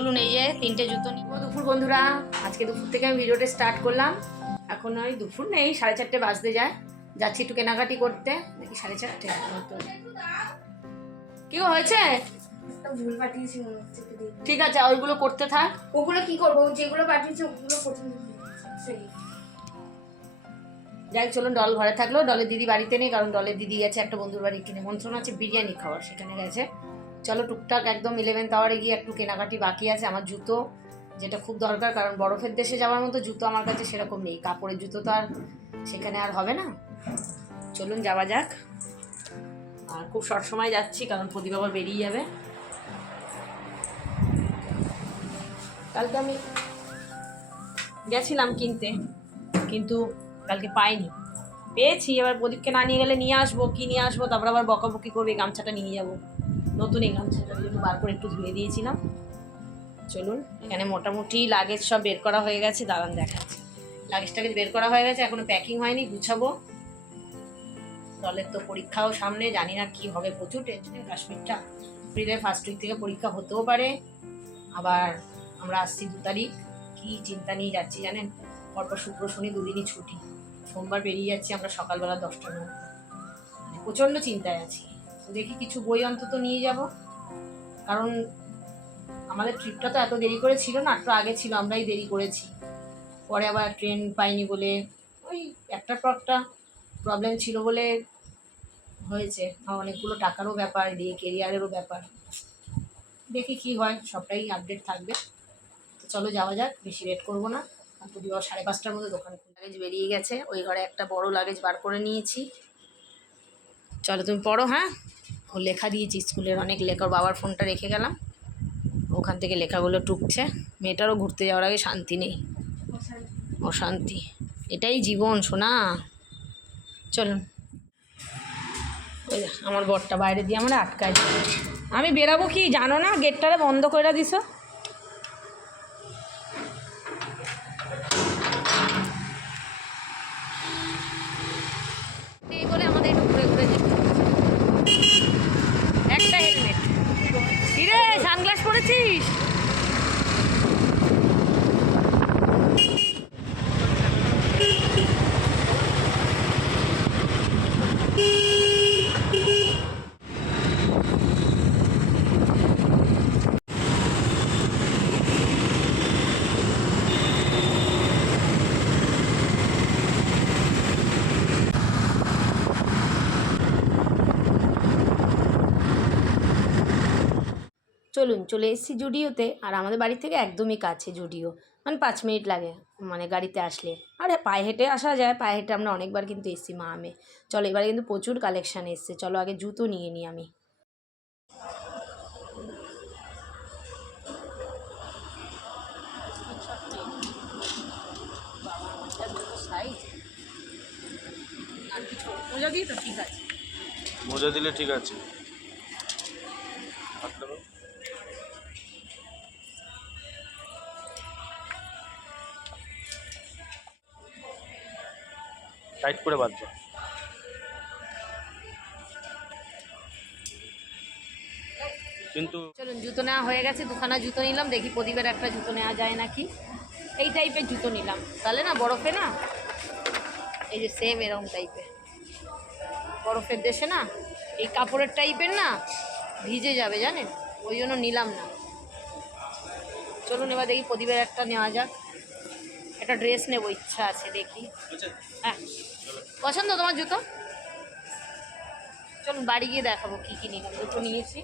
চলুন এই যে 3টে জুতো নিব। দুপুর বন্ধুরা, আজকে দুপুর থেকে আমি ভিডিওটা স্টার্ট করলাম। এখন ওই দুপুর নেই, 4:30 বাজতে যায়। যাচ্ছি একটু কেনাকাটি করতে, দেখি 4:30 মতো। কি হয়েছে? ভুল পাঠিয়েছি মনে হচ্ছে। ঠিক আছে, ওইগুলো করতে থাক। ওগুলো কি করবো? যেগুলো পাঠিয়েছি ওগুলো প্রথম যাই চলুন, ডল ঘরে থাকলো। ডলের দিদি বাড়িতে নেই, কারণ ডলের দিদি গেছে একটা বন্ধুর বাড়ি কিনে নিমন্ত্রণ আছে বিরিয়ানি খাওয়ার, সেখানে গেছে। চলো টুকটাক একদম 11th আওয়ারে গিয়ে একটু কেনাকাটি বাকি আছে। আমার জুতো যেটা খুব দরকার, কারণ বরফের দেশে যাওয়ার মতো জুতো আমার কাছে সেরকম নেই। কাপড়ের জুতো তো আর সেখানে আর হবে না। চলুন যাওয়া যাক। আর খুব শর্ট সময় যাচ্ছি, কারণ প্রদীপ আবার বেরিয়ে যাবে। কালকে আমি গেছিলাম কিনতে, কিন্তু কালকে পাইনি। পেয়েছি, এবার প্রদীপকে না নিয়ে গেলে নিয়ে আসবো। কি নিয়ে আসবো, তারপর আবার বকাবকি করবে। গামছাটা নিয়ে যাবো, নতুন এই গামছাটা জন্য বার করে একটু ধুয়ে দিয়েছিলাম। চলুন, এখানে মোটামুটি লাগেজ সব বের করা হয়ে গেছে। দাঁড়ান দেখাচ্ছি। লাগেজটাকে বের করা হয়ে গেছে, এখনো প্যাকিং হয়নি, গুছাবো। দলের তো পরীক্ষাও সামনে, জানি না কি হবে, প্রচুর টেনশন। কাশ্মীরটা এপ্রিলের ফার্স্ট উইক থেকে পরীক্ষা হতেও পারে। আবার আমরা আসছি 2 তারিখ। কি চিন্তা নিয়ে যাচ্ছি জানেন। পরপর শুক্র শনি দুদিনই ছুটি, সোমবার বেরিয়ে যাচ্ছি আমরা সকালবেলা 10টার মধ্যে। প্রচণ্ড চিন্তায় আছি। দেখি কিছু বই অন্তত নিয়ে যাব, কারণ আমাদের ট্রিপটা তো এত দেরি করে ছিল না, একটু আগে ছিল, আমরাই দেরি করেছি। পরে আবার ট্রেন পাইনি বলে, ওই একটার পর একটা প্রবলেম ছিল বলে হয়েছে। অনেকগুলো টাকারও ব্যাপার, দিয়ে কেরিয়ারেরও ব্যাপার। দেখি কি হয়, সবটাই আপডেট থাকবে। তো চলো যাওয়া যাক, বেশি লেট করবো না। যদি 5:30টার মধ্যে দোকান লাগেজ বেরিয়ে গেছে, ওই ঘরে একটা বড় লাগেজ বার করে নিয়েছি। চলো তুমি পড়ো। হ্যাঁ, ও লেখা দিয়েছি স্কুলের, অনেক লেখা। ওর বাবার ফোনটা রেখে গেলাম, ওখান থেকে লেখাগুলো টুকছে। মেয়েটারও ঘুরতে যাওয়ার আগে শান্তি নেই, অশান্তি। এটাই জীবন সোনা। চলুন। ওই আমার বরটা বাইরে দিয়ে আমরা আটকায়, আমি বেরাবো কি জানো না, গেটটারে বন্ধ করে দিস। এই বলে আমাদের একটু ঘুরে ঘুরে যেতে একটা হেলমেট। কিরে সানগ্লাস পরেছিস? চলুন, চলে এসেছি জুডিওতে। আর আমাদের বাড়ি থেকে একদমই কাছে জুডিও, মানে 5 মিনিট লাগে, মানে গাড়িতে আসলে। আরে পায়ে হেঁটে আসা যায়, পায়ে হেঁটে আমরা অনেকবার কিন্তু এসেছি মা আমি। চলো, এবারে কিন্তু প্রচুর কালেকশান এসছে। চলো আগে জুতো নিয়ে নিই আমি। মোজা দিয়ে তো ঠিক আছে, মোজা দিলে ঠিক আছে। টাইট করে বাঁধবো। কিন্তু চলুন জুতো নেওয়া হয়ে গেছে, 2খানা জুতো নিলাম। দেখি প্রদীপের একটা জুতো নেওয়া যায় নাকি। এই টাইপের জুতো নিলাম, তাহলে না বরফে না, এই যে সেম এরকম টাইপের বরফের দেশে না, এই কাপড়ের টাইপের না, ভিজে যাবে জানেন, ওই জন্য নিলাম না। চলুন এবার দেখি প্রদীপের একটা নেওয়া যাক। একটা ড্রেস নেবো, ইচ্ছা আছে, দেখি। হ্যাঁ, পছন্দ তোমার জুতো? চলুন বাড়ি গিয়ে দেখাবো কী কী নিলাম। দুটো নিয়েছি,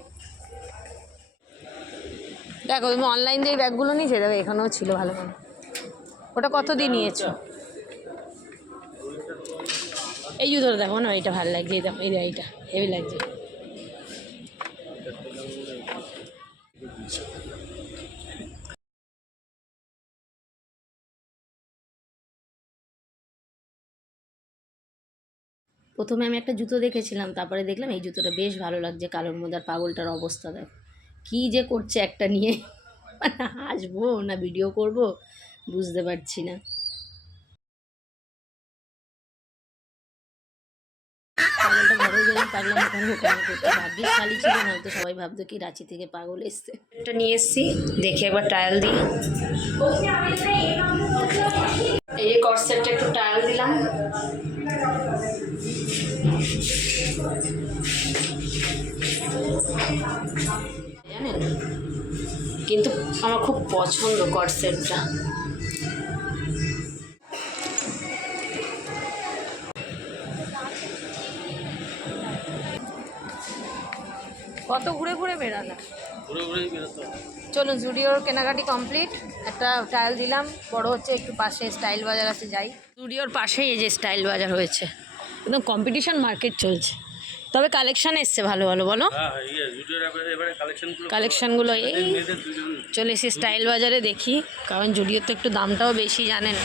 দেখো তুমি অনলাইন দিয়ে ব্যাগগুলো নিয়েছে, দেখো এখানেও ছিল ভালো ভালো। ওটা কত দিয়ে নিয়েছো? এই জুতোটা দেখো না, এইটা ভালো লাগছে। এই দেখো, এইটা হেভি লাগছে। প্রথমে আমি একটা জুতো দেখেছিলাম, তারপরে দেখলাম এই জুতোটা বেশ ভালো লাগছে কালোর মধ্যে। আর পাগলটার অবস্থা দেখো, কী যে করছে একটা নিয়ে, মানে হাসবো না ভিডিও করব বুঝতে পারছি না। পাগলটা ঘরে গেলাম। পাগলাম ওখানে ওখানে করতে, ভাগ্যিস খালি ছিল, নয়তো সবাই ভাবতো কি রাঁচি থেকে পাগল এসছে। এটা নিয়ে এসছি, দেখি একবার ট্রায়াল দিই। এই কর্সেটটা একটু ট্রায়াল দিলাম। জানেন, কিন্তু আমার খুব পছন্দ কর্সেটটা। কত ঘুরে ঘুরে বেড়ালা, ঘুরে ঘুরেই বেরোতে হবে। চলুন জুডিওর কেনাকাটি কমপ্লিট। একটা ট্রায়াল দিলাম, বড় হচ্ছে একটু পাশে স্টাইল বাজার আছে যাই। জুডিওর পাশেই এই যে স্টাইল বাজার হয়েছে, একদম কম্পিটিশন মার্কেট চলছে, তবে কালেকশান এসছে ভালো ভালো। বলো হ্যাঁ ভিডিওর এবারে কালেকশানগুলো এই মেয়েদের দুজন চলে এসে স্টাইল বাজারে দেখি, কারণ জুডিওর তো একটু দামটাও বেশি জানেন।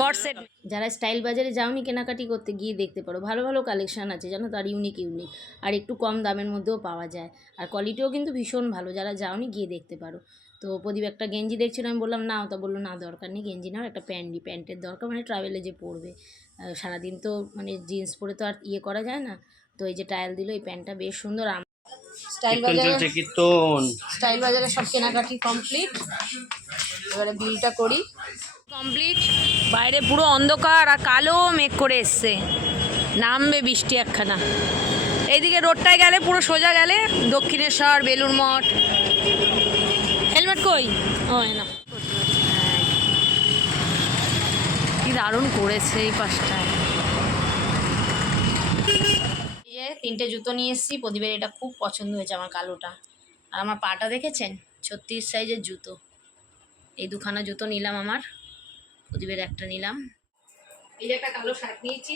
কটসেট যারা স্টাইল বাজারে যাওনি কেনাকাটি করতে, গিয়ে দেখতে পারো, ভালো ভালো কালেকশান আছে জানো তো, আর ইউনিক ইউনিক, আর একটু কম দামের মধ্যেও পাওয়া যায়, আর কোয়ালিটিও কিন্তু ভীষণ ভালো। যারা যাওনি গিয়ে দেখতে পারো। তো প্রদীপ একটা গেঞ্জি দেখছিল, আমি বললাম নাও, তা বললো না দরকার নেই গেঞ্জি নাও, একটা প্যান্টের দরকার, মানে ট্রাভেলে যে পরবে, সারাদিন তো মানে জিন্স পরে তো আর ইয়ে করা যায় না। তো এই যে ট্রায়াল দিল, এই প্যান্টটা বেশ সুন্দর। স্টাইল বাজারে স্টাইল বাজারে সব কেনাকাটি কমপ্লিট, এবারে বিলটা করি। কমপ্লিট, বাইরে পুরো অন্ধকার আর কালো মেঘ করে এসছে, নামবে বৃষ্টি একখানা। এইদিকে রোডটায় গেলে পুরো সোজা গেলে দক্ষিণেশ্বর, বেলুড় মঠ। হেলমেট কই? ও না, কি দারুণ করেছে এই পাশটায়। এই যে 3টে জুতো নিয়ে এসেছি, প্রদীপের এটা খুব পছন্দ হয়েছে আমার কালোটা। আর আমার পাটা দেখেছেন, 36 সাইজের জুতো। এই 2খানা জুতো নিলাম, আমার প্রদীপের একটা নিলাম। এই যে একটা কালো শার্ট নিয়েছি,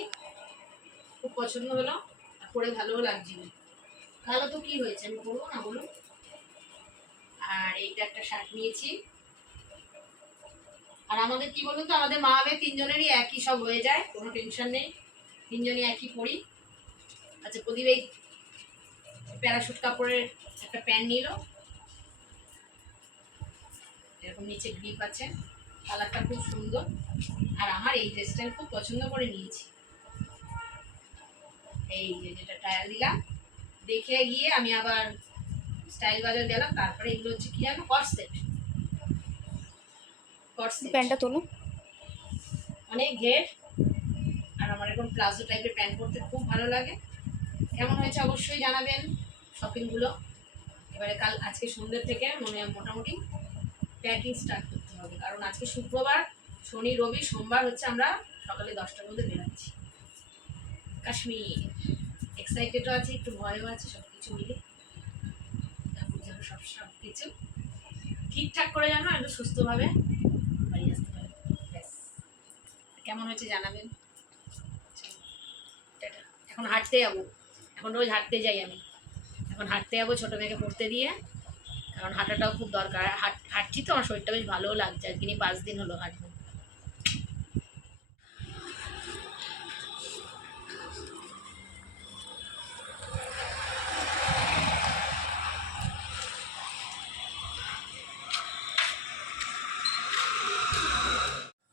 খুব পছন্দ হলো, আর পরে ভালোও লাগছিল। কালো তো কি হয়েছে, আমি পরবো না বলুন। আর এইটা একটা শার্ট নিয়েছি। আর আমাদের কি বলুন তো, আমাদের মা মেয়ে 3জনেরই একই সব হয়ে যায়, কোনো টেনশন নেই, 3জনই একই পরি। আচ্ছা, প্রদীপ এই প্যারাশুট কাপড়ের একটা প্যান্ট নিল, এরকম নিচে গ্রিপ আছে, কালারটা খুব সুন্দর। আর আমার এই ড্রেসটা খুব পছন্দ করে নিয়েছি। এই যে যেটা ট্রায়াল দিলাম, দেখে গিয়ে আমি আবার স্টাইল বাজার গেলাম। তারপরে এগুলো হচ্ছে কি জানো, কটসেট। প্যান্টটা তোলো, অনেক ঘের, আর আমার এখন প্লাজো টাইপের প্যান্ট পরতে খুব ভালো লাগে। কেমন হয়েছে অবশ্যই জানাবেন শপিংগুলো। এবারে আজকে সন্ধ্যে থেকে মোটামুটি প্যাকিং স্টার্ট করতে হবে, কারণ আজকে শুক্রবার, শনি রবি সোমবার হচ্ছে আমরা সকালে 10টার মধ্যে বেরোচ্ছি কাশ্মীর। এক্সাইটেডও আছে, একটু ভয়ও আছে, সব কিছু মিলে যেন সব কিছু ঠিকঠাক করে যেন একটু সুস্থভাবে বাড়ি আসতে পারে। কেমন হয়েছে জানাবেন। এখন হাঁটতে যাবো, এখন রোজ হাঁটতে যাই আমি, এখন হাঁটতে যাবো ছোটো মেয়েকে পড়তে দিয়ে, কারণ হাঁটাটাও খুব দরকার। হাঁটছি তো, আমার শরীরটা বেশ ভালোও লাগছে, আজকে 5 দিন হলো হাঁটবো।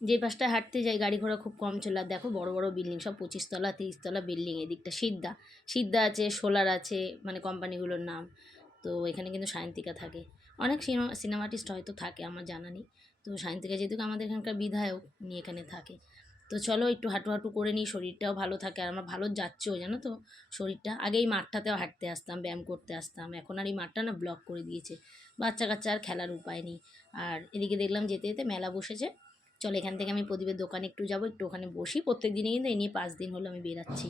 যে পাশটায় হাঁটতে যাই গাড়ি ঘোড়া খুব কম চলে, আর দেখো বড় বড় বিল্ডিং, সব 25 তলা 30 তলা বিল্ডিং। এদিকটা সিদ্ধা আছে, সোলার আছে, মানে কোম্পানিগুলোর নাম। তো এখানে কিন্তু সায়ন্তিকা থাকে, অনেক সিনেমা আর্টিস্ট হয়তো থাকে, আমার জানা নেই। তো সায়ন্তিকা যেহেতু আমাদের এখানকার বিধায়ক, উনি এখানে থাকে। তো চলো একটু হাঁটু করে নিই, শরীরটাও ভালো থাকে, আর আমার ভালো যাচ্ছেও জানো তো শরীরটা। আগে এই মাঠটাতেও হাঁটতে আসতাম, ব্যায়াম করতে আসতাম, এখন আর এই মাঠটা না ব্লক করে দিয়েছে, বাচ্চা কাচ্চা আর খেলার উপায় নেই। আর এদিকে দেখলাম যেতে যেতে মেলা বসেছে, চলো এখান থেকে আমি প্রদীপের দোকানে একটু যাবো, একটু ওখানে বসি। প্রত্যেক দিনে কিন্তু এই নিয়ে 5 দিন হলো আমি বেরাচ্ছি,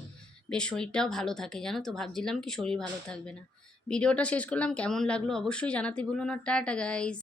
বেশ শরীরটাও ভালো থাকে জানো তো। ভাবছিলাম কি শরীর ভালো থাকবে না। ভিডিওটা শেষ করলাম, কেমন লাগলো অবশ্যই জানাতে ভুলো না। Tata guys.